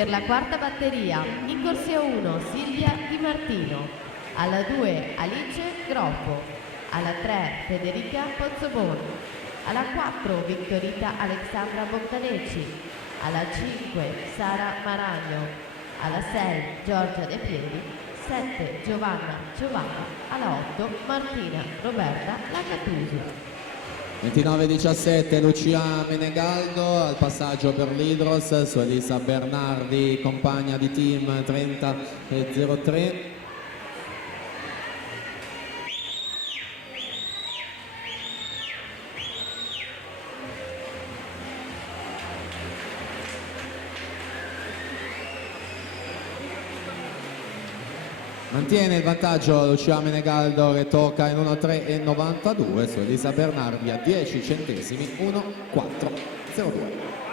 Per la quarta batteria, in corsia 1 Silvia Di Martino, alla 2 Alice Groppo, alla 3 Federica Pozzobon, alla 4 Vittorita Alexandra Bogdaneci, alla 5 Sara Maragno, alla 6 Giorgia De Piedi, 7 Giovanna, alla 8 Martina Roberta Lacatuso. 29-17 Lucia Menegaldo al passaggio per l'Hydros su Elisa Bernardi, compagna di team 30-03. Mantiene il vantaggio Lucia Menegaldo che tocca in 1-3-92 su Elisa Bernardi a 10 centesimi, 1-4-0-2.